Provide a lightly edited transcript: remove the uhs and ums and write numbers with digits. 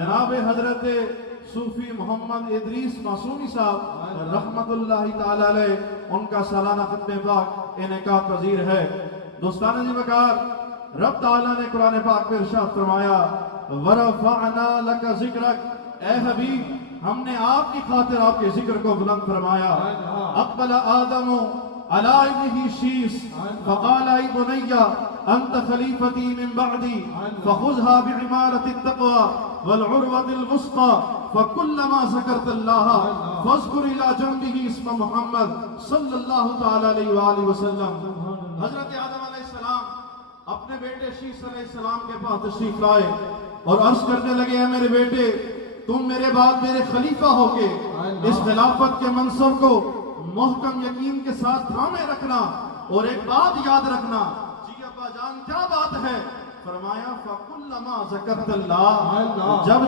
جناب حضرت صوفی محمد ادریس معصومی صاحب رحمت اللہ تعالی علیہ، ان کا سالانہ ختم پاک انعقاد پذیر ہے۔ دوستان جی وقار، رب تعالیٰ نے قرآن پاک میں ارشاد فرمایا وَرَفَعْنَا لَكَ ذِكْرَكَ، اے حبیب ہم نے آپ کی خاطر آپ کے ذکر کو بلند فرمایا۔ اقبل آدم علی ابنہ شیس فقال ای بنی انت خلیفتی من بعدی فخذها بعمارة التقوى والعروة الوثقى فكلما ذكرت الله فاذكر الى جنبه اسم محمد صلی اللہ تعالی علیہ وآلہ وسلم۔ حضرت آدم علیہ السلام اپنے بیٹے شیس علیہ السلام کے پاس تشریف لائے اور عرض کرنے لگے ہیں میرے بیٹے تم میرے بعد میرے خلیفہ ہو کے اس خلافت کے منصب کو محکم یقین کے ساتھ تھامے رکھنا، اور ایک بات یاد رکھنا۔ جی ابا جان کیا بات ہے؟ فرمایا فَكُلَّمَا ذَكَرْتَ اللَّهَ، جب